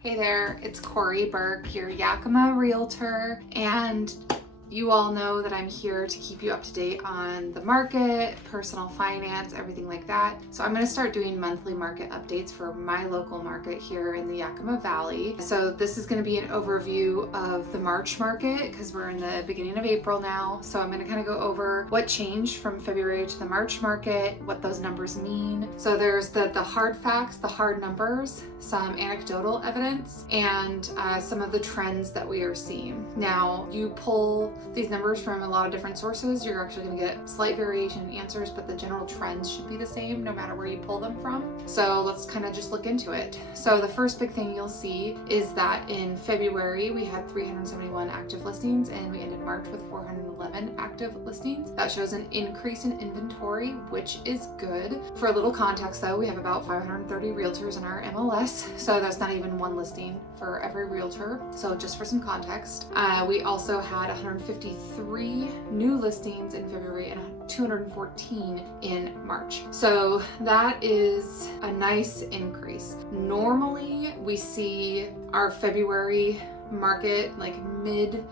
Hey there, it's Corieburck, your Yakima Realtor, and you all know that I'm here to keep you up to date on the market, personal finance, everything like that. So I'm going to start doing monthly market updates for my local market here in the Yakima Valley. So this is going to be an overview of the March market because we're in the beginning of April now. So I'm going to kind of go over what changed from February to the March market, what those numbers mean. So there's the hard facts, the hard numbers, some anecdotal evidence, and some of the trends that we are seeing. Now, you pull these numbers from a lot of different sources, you're actually going to get slight variation in answers, but the general trends should be the same no matter where you pull them from. So let's kind of just look into it. So the first big thing you'll see is that in February we had 371 active listings and we ended March with 411 active listings. That shows an increase in inventory, which is good. For a little context though, we have about 530 realtors in our MLS, so that's not even one listing for every realtor. So just for some context, we also had 153 new listings in February and 214 in March. So that is a nice increase. Normally we see our February market like mid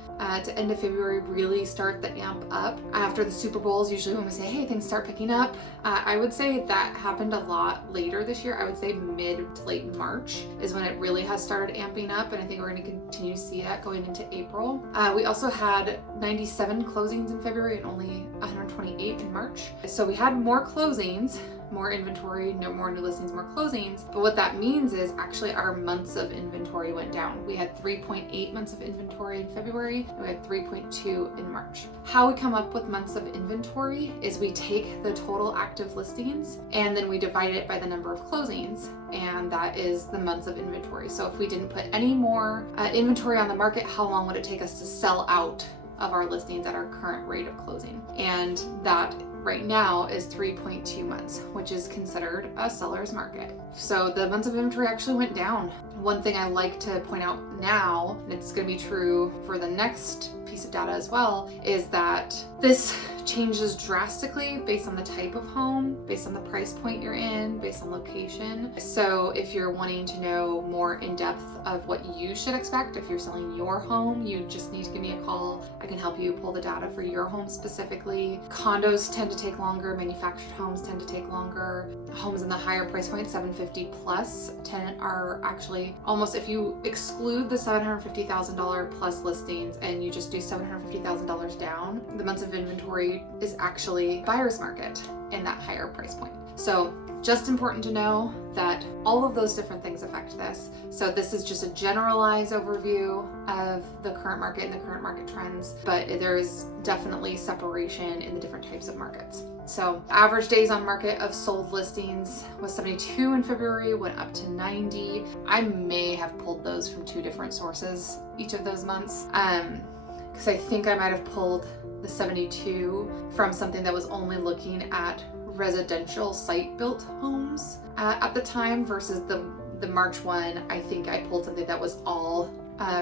to end of February really start the amp up. After the Super Bowls, usually when we say, hey, things start picking up, I would say that happened a lot later this year. I would say mid to late March is when it really has started amping up, and I think we're going to continue to see that going into April. We also had 97 closings in February and only 128 in March. So we had more closings, more inventory, more new listings, more closings. But what that means is actually our months of inventory went down. We had 3.8 months of inventory in February, and we had 3.2 in March. How we come up with months of inventory is we take the total active listings and then we divide it by the number of closings, and that is the months of inventory. So if we didn't put any more inventory on the market, how long would it take us to sell out of our listings at our current rate of closing? And that right now is 3.2 months, which is considered a seller's market. So the months of inventory actually went down. One thing I like to point out now, and it's going to be true for the next piece of data as well, is that this changes drastically based on the type of home, based on the price point you're in, based on location. So if you're wanting to know more in depth of what you should expect, if you're selling your home, you just need to give me a call. I can help you pull the data for your home specifically. Condos tend to take longer, manufactured homes tend to take longer. Homes in the higher price point, 750 plus, are actually almost, if you exclude the $750,000 plus listings and you just do $750,000 down, the months of inventory is actually buyer's market in that higher price point. So just important to know that all of those different things affect this. So this is just a generalized overview of the current market and the current market trends, but there is definitely separation in the different types of markets. So average days on market of sold listings was 72 in February, went up to 90. I may have pulled those from two different sources each of those months, because I think I might have pulled the 72 from something that was only looking at residential site-built homes at the time versus the March one. I think I pulled something that was all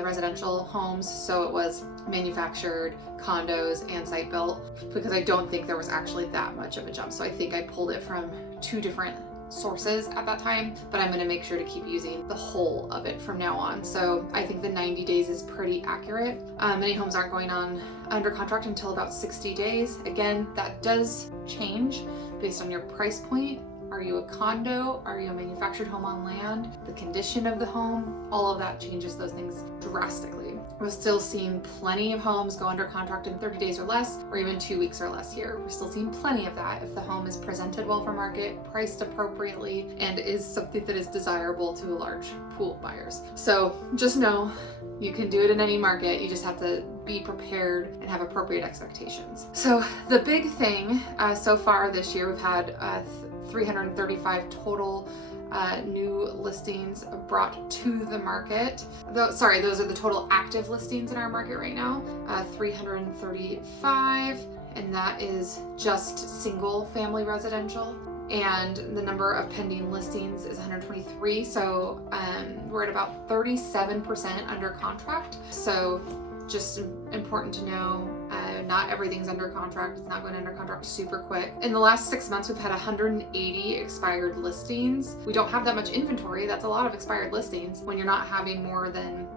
residential homes, so it was manufactured, condos, and site-built, because I don't think there was actually that much of a jump. So I think I pulled it from two different sources at that time, but I'm going to make sure to keep using the whole of it from now on. So I think the 90 days is pretty accurate. Many homes aren't going on under contract until about 60 days. Again, that does change based on your price point. Are you a condo? Are you a manufactured home on land? The condition of the home, all of that changes those things drastically. We're still seeing plenty of homes go under contract in 30 days or less, or even 2 weeks or less here. We're still seeing plenty of that if the home is presented well for market, priced appropriately, and is something that is desirable to a large pool of buyers. So just know you can do it in any market. You just have to be prepared and have appropriate expectations. So the big thing so far this year, we've had 335 total new listings brought to the market. Those are the total active listings in our market right now, 335, and that is just single family residential. And the number of pending listings is 123, so we're at about 37% under contract. So just important to know, and not everything's under contract. It's not going under contract super quick. In the last 6 months, we've had 180 expired listings. We don't have that much inventory. That's a lot of expired listings when you're not having more than,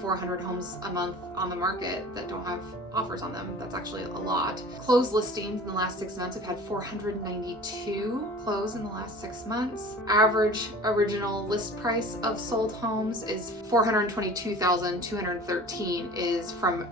400 homes a month on the market that don't have offers on them. That's actually a lot. Closed listings in the last 6 months, we've had 492 close in the last 6 months. Average original list price of sold homes is $422,213 is from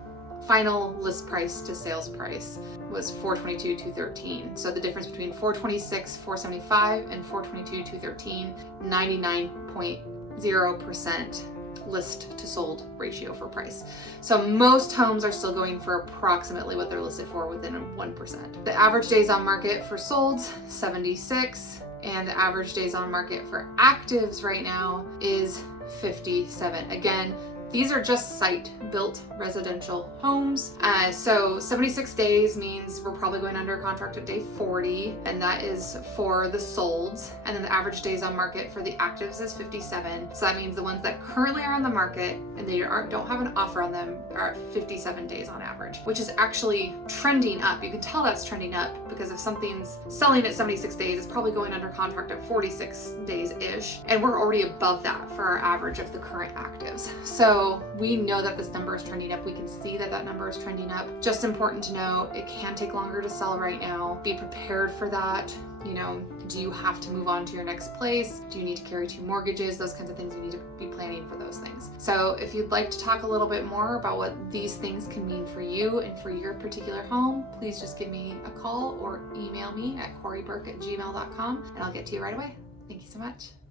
final list price to sales price was $422,213. So the difference between $426,475 and $422,213, 99.0% list to sold ratio for price. So most homes are still going for approximately what they're listed for, within 1%. The average days on market for solds, 76, and the average days on market for actives right now is 57. Again, these are just site-built residential homes. So 76 days means we're probably going under contract at day 40, and that is for the solds. And then the average days on market for the actives is 57. So that means the ones that currently are on the market and they don't have an offer on them are at 57 days on average, which is actually trending up. You can tell that's trending up because if something's selling at 76 days, it's probably going under contract at 46 days-ish. And we're already above that for our average of the current actives. So we know that this number is trending up. We can see that that number is trending up. Just important to know, it can take longer to sell right now. Be prepared for that. Do you have to move on to your next place? Do you need to carry 2 mortgages? Those kinds of things, you need to be planning for those things. So if you'd like to talk a little bit more about what these things can mean for you and for your particular home, please just give me a call or email me at corieburck@gmail.com and I'll get to you right away. Thank you so much.